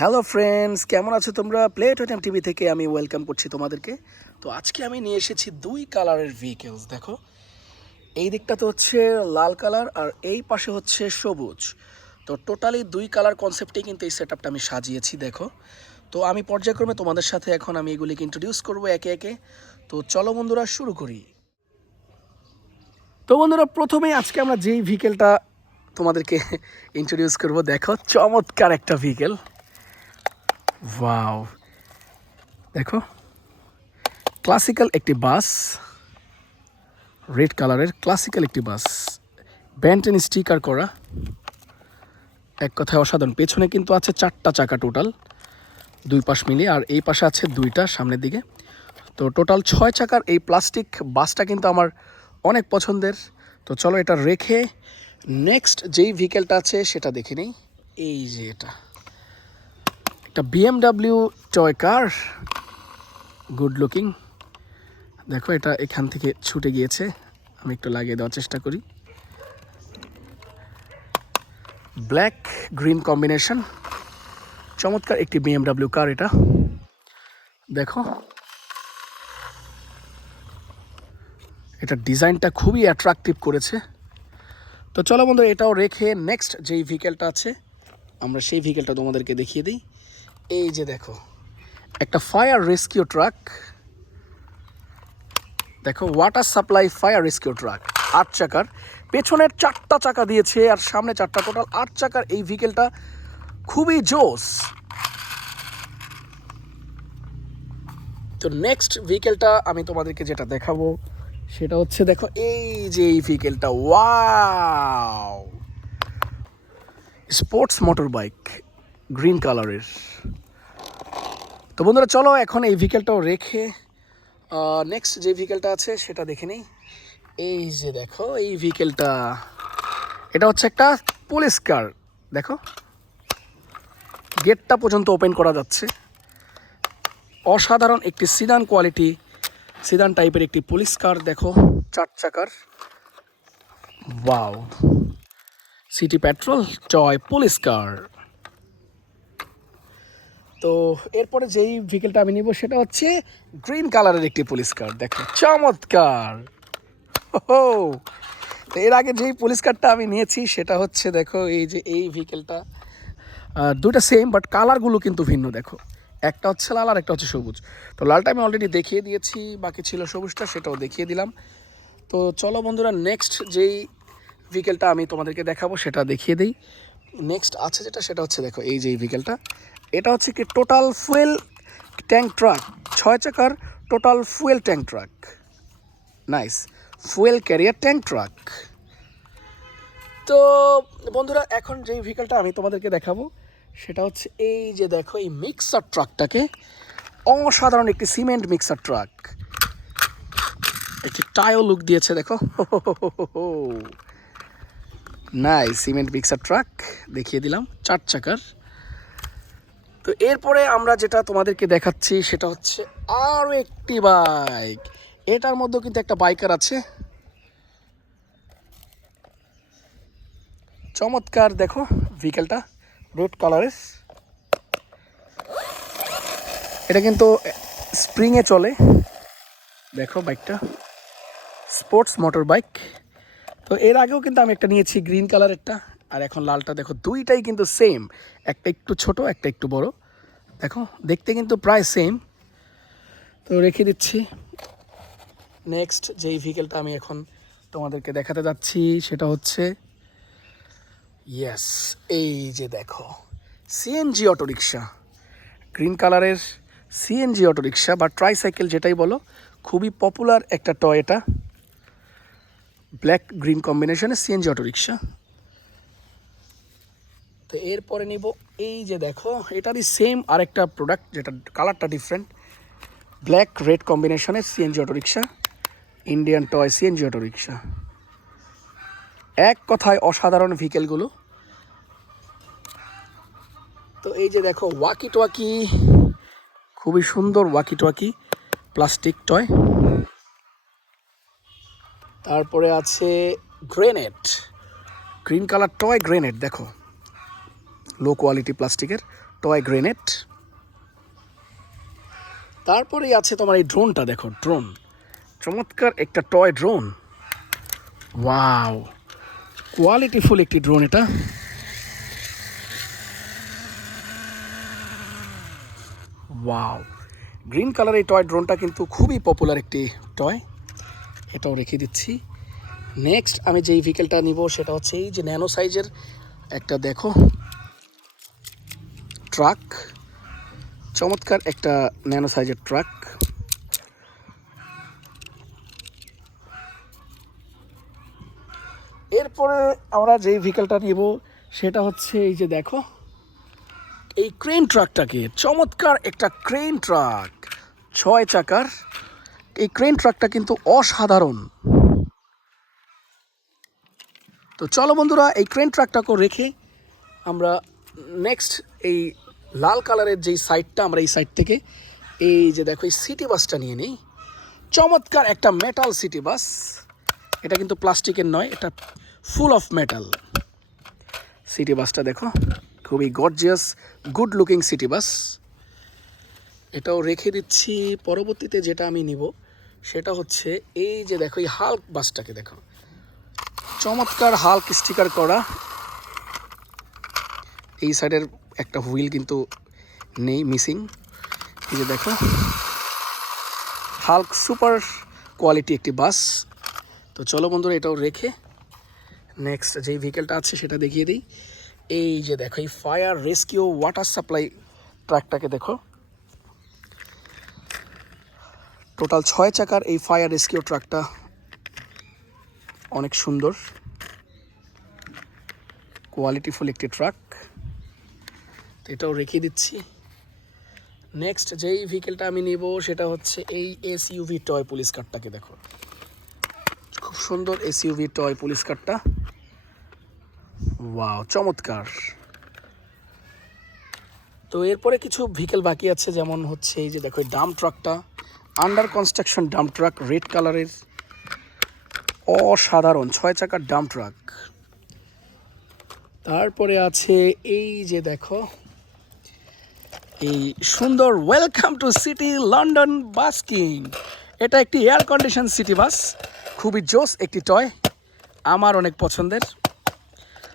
Hello friends, কেমন আছো তোমরা? প্লে টোটেম টিভি থেকে আমি ওয়েলকাম করছি তোমাদেরকে। তো আজকে আমি নিয়ে এসেছি দুই কালারের ভেহিকেলস। দেখো, এই দিকটা তো হচ্ছে লাল কালার আর এই পাশে হচ্ছে সবুজ। তো টোটালি দুই কালার কনসেপ্টেই কিন্তু এই সেটআপটা আমি সাজিয়েছি। দেখো, তো আমি পর্যায়ক্রমে তোমাদের সাথে এখন আমি এগুলিকে ইন্ট্রোডিউস করবো একে একে। তো চলো বন্ধুরা, শুরু করি। তো বন্ধুরা, প্রথমেই আজকে আমরা যেই ভেহিকেলটা তোমাদেরকে ইন্ট্রোডিউস করব, দেখো চমৎকার একটা ভেহিকেল। ওয়াও, দেখো ক্লাসিক্যাল একটি বাস, রেড কালারের ক্লাসিক্যাল একটি বাস, ব্যান্টেন স্টিকার করা, এক কথায় অসাধারণ। পেছনে কিন্তু আছে 4টা চাকা টোটাল, দুই পাশ মিলিয়ে, আর এই পাশে আছে 2টা সামনের দিকে। তো টোটাল 6 চাকার এই প্লাস্টিক বাসটা কিন্তু আমার অনেক পছন্দের। তো চলো এটা রেখে নেক্সট যেই ভেহিকেলটা আছে সেটা দেখে নিই। এই যে এটা একটা BMW toy car, good looking. দেখো, এটা এখান থেকে ছুটে গিয়েছে, আমি একটু লাগিয়ে দেওয়ার চেষ্টা করি। ব্ল্যাক গ্রিন কম্বিনেশন, চমৎকার একটি BMW কার এটা। দেখো, এটা ডিজাইনটা খুবই অ্যাট্রাকটিভ করেছে। তো চলো বন্ধু, এটাও রেখে নেক্সট যেই ভেহিকেলটা আছে আমরা সেই ভেহিকেলটা তোমাদেরকে দেখিয়ে দিই। এই যে দেখো, একটা ফায়ার রেস্কিউ ট্রাক। দেখো, water supply fire rescue truck, 8 চাকার, পেছনের 4টা চাকা দিয়েছে আর সামনে 4টা, টোটাল 8 চাকার এই ভেহিকেলটা খুবই জোস। তো নেক্সট ভেহিকেলটা আমি তোমাদেরকে যেটা দেখাবো সেটা হচ্ছে, দেখো এই যে এই ভেহিকেলটা, wow, sports motor bike, green কালারের। তো বন্ধুরা, চলো এখন এই ভেহিকেলটাও রেখে নেক্সট যে ভেহিকেলটা আছে সেটা দেখে নিই। এই যে দেখো এই ভেহিকেলটা, এটা হচ্ছে একটা পুলিশ কার। দেখো, গেটটা পর্যন্ত ওপেন করা যাচ্ছে। অসাধারণ একটি সিদান কোয়ালিটি, সিদান টাইপের একটি পুলিশ কার। দেখো, 4 চাকার, wow, city petrol toy police কার। তো এরপরে যেই ভেহিকেলটা আমি নিব সেটা হচ্ছে গ্রিন কালারের একটি পুলিশ কার। দেখো চমৎকার। হো, তো এর আগে যেই পুলিশ কারটা আমি নিয়েছি সেটা হচ্ছে, দেখো এই যে এই ভেহিকেলটা, দুটো সেম বাট কালারগুলো কিন্তু ভিন্ন। দেখো, একটা হচ্ছে লাল আর একটা হচ্ছে সবুজ। তো লালটা আমি অলরেডি দেখিয়ে দিয়েছি, বাকি ছিল সবুজটা, সেটাও দেখিয়ে দিলাম। তো চলো বন্ধুরা, নেক্সট যেই ভেহিকেলটা আমি তোমাদেরকে দেখাবো সেটা দেখিয়ে দিই। নেক্সট আছে যেটা, সেটা হচ্ছে, দেখো এই যে এই ভেহিকেলটা, এটা হচ্ছে কি টোটাল ফুয়েল ট্যাঙ্ক ট্রাক, 6 চাকার total fuel tank truck. Nice, fuel career tank truck. তো বন্ধুরা, এখন যেই ভেহিকেলটা আমি তোমাদেরকে দেখাবো সেটা হচ্ছে এই যে দেখো এই মিক্সার ট্রাকটাকে, অসাধারণ একটি সিমেন্ট মিক্সার ট্রাক, একটি টায়ার লুক দিয়েছে। দেখো, নাই সিমেন্ট মিক্সার ট্রাক দেখিয়ে দিলাম, 4 চাকার। তো এরপরে আমরা যেটা তোমাদেরকে দেখাচ্ছি সেটা হচ্ছে আরও একটি বাইক। এটার মধ্যেও কিন্তু একটা বাইকার আছে, চমৎকার। দেখো ভেহিকেলটা রেড কালারের, এটা কিন্তু স্প্রিংয়ে চলে। দেখো বাইকটা স্পোর্টস মোটর বাইক। তো এর আগেও কিন্তু আমি একটা নিয়েছি গ্রিন কালারেরটা, আর এখন লালটা। দেখো দুইটাই কিন্তু সেম, একটা একটু ছোট একটা একটু বড়। দেখো দেখতে কিন্তু প্রায় সেম। তো রেখে দিচ্ছি। নেক্সট যেই ভেহিকেলটা আমি এখন তোমাদেরকে দেখাতে যাচ্ছি সেটা হচ্ছে, ইয়েস, এই যে দেখো সিএনজি অটোরিকশা, গ্রিন কালারের সিএনজি অটোরিকশা বা ট্রাইসাইকেল যেটাই বলো, খুবই পপুলার একটা টয় এটা, ব্ল্যাক গ্রিন কম্বিনেশনে সিএনজি অটোরিকশা। তো এরপরে নিব এই যে দেখো, এটারই সেম আরেকটা প্রোডাক্ট, যেটা কালারটা ডিফারেন্ট, ব্ল্যাক রেড কম্বিনেশনের CNG autorickshaw, Indian toy CNG autorickshaw. এক কথায় অসাধারণ ভেহিকেলগুলো। তো এই যে দেখো ওয়াকি টোয়াকি, খুবই সুন্দর ওয়াকি টোয়াকি, প্লাস্টিক টয়। তারপরে আছে grenade, green colour toy grenade. দেখো লো কোয়ালিটি প্লাস্টিকের, টয় গ্রেনেড। তারপরেই আছে তোমার এই ড্রোনটা, দেখো ড্রোন, চমৎকার একটা টয় ড্রোন। ওয়াও, কোয়ালিটিফুল একটি ড্রোন এটা। ওয়াও, গ্রিন কালার এই টয় ড্রোনটা কিন্তু খুবই পপুলার একটি টয়, এটাও রেখে দিচ্ছি। নেক্সট আমি যেই ভেহিকেলটা নিব সেটা হচ্ছে এই যে ন্যানো সাইজের একটা, দেখো ট্রাক, চমৎকার একটা ন্যানো সাইজের ট্রাক। এরপরে আমরা যেই ভেহিকেলটা নিব সেটা হচ্ছে এই যে দেখো এই ক্রেন ট্রাকটাকে, চমৎকার একটা ক্রেন ট্রাক, 6 চাকার। এই ক্রেন ট্রাকটা কিন্তু অসাধারণ। তো চলো বন্ধুরা, এই ক্রেন ট্রাকটাকে রেখে আমরা নেক্সট এই লাল কালারের যেই সাইডটা, আমরা এই সাইড থেকে এই যে দেখো এই সিটি বাসটা নিয়ে নিই। চমৎকার একটা মেটাল সিটি বাস, এটা কিন্তু প্লাস্টিকের নয়, এটা ফুল অফ মেটাল। সিটি বাসটা দেখো, খুবই gorgeous good looking city bus. এটাও রেখে দিচ্ছি। পরবর্তীতে যেটা আমি নিব সেটা হচ্ছে এই যে দেখো এই হাল্ক বাসটাকে দেখো, চমৎকার হাল্ক স্টিকার করা। এই সাইডের একটা হুইল কিন্তু নেই, মিসিং। এই যে দেখো হাল্ক সুপার কোয়ালিটি একটি বাস। তো চলো বন্ধুরা, এটাও রেখে নেক্সট যেই ভেহিকেলটা আছে সেটা দেখিয়ে দিই। এই যে দেখো এই ফায়ার রেস্কিউ ওয়াটার সাপ্লাই ট্রাকটাকে দেখো, টোটাল 6 চাকার এই ফায়ার রেস্কিউ ট্রাকটা অনেক সুন্দর, কোয়ালিটিফুল একটি ট্রাক। এটাও রেখে দিচ্ছি। নেক্সট যেই ভেহিকেলটা আমি নিব সেটা হচ্ছে এই এসইউভি টয় পুলিশ কারটাকে দেখো, খুব সুন্দর এসইউভি টয় পুলিশ কারটা। ওয়াও, চমৎকার। তো এরপরে কিছু ভেহিকেল বাকি আছে, যেমন হচ্ছে এই যে দেখো এই ডাম্প ট্রাকটা, under construction dump truck, red কালারের, অসাধারণ 6 চাকার ডাম্প ট্রাক। তারপরে আছে এই যে দেখো এই সুন্দর welcome to city London bus king. এটা একটি এয়ার কন্ডিশন সিটি বাস, খুবই জোস একটি টয়, আমার অনেক পছন্দের।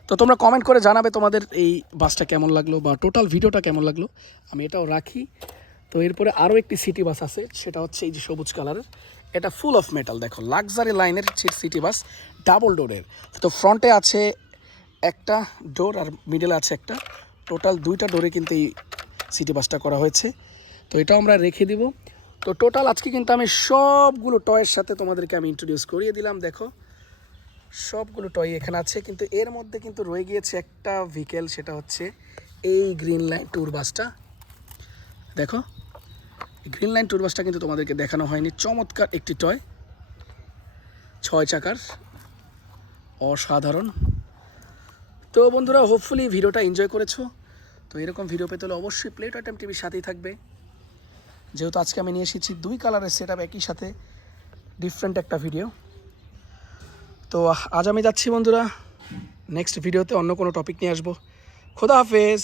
তো তোমরা কমেন্ট করে জানাবে তোমাদের এই বাসটা কেমন লাগলো বা টোটাল ভিডিওটা কেমন লাগলো। আমি এটাও রাখি। তো এরপরে আরও একটি সিটি বাস আছে, সেটা হচ্ছে এই যে সবুজ কালারের, এটা ফুল অফ মেটাল, দেখো লাক্সারি লাইনের সিটি বাস, ডাবল ডোরের। তো ফ্রন্টে আছে একটা ডোর আর মিডলে আছে একটা, টোটাল 2টা ডোরে কিন্তু এই সিটি বাসটা করা হয়েছে। তো এটাও আমরা রেখে দিব। তো টোটাল আজকে কিন্তু আমি সবগুলো টয়ের সাথে তোমাদেরকে আমি ইন্ট্রোডিউস করিয়ে দিলাম। দেখো সবগুলো টয় এখানে আছে, কিন্তু এর মধ্যে কিন্তু রয়ে গিয়েছে একটা ভেহিকেল, সেটা হচ্ছে এই গ্রিন লাইন ট্যুর বাসটা। দেখো গ্রিন লাইন ট্যুর বাসটা কিন্তু তোমাদেরকে দেখানো হয়নি, চমৎকার একটি টয়, 6 চাকার, অসাধারণ। তো বন্ধুরা, হোপফুলি ভিডিওটা এনজয় করেছো। তো এরকম ভিডিও পেতে হলে অবশ্যই প্লে টয় টাইম টিভির সাথেই থাকবে। যেহেতু আজকে আমি নিয়ে এসেছি 2 কালারের সেট আপ একই সাথে, ডিফারেন্ট একটা ভিডিও। তো আজ আমি যাচ্ছি বন্ধুরা, নেক্সট ভিডিওতে অন্য কোনো টপিক নিয়ে আসবো। খোদা হাফেজ।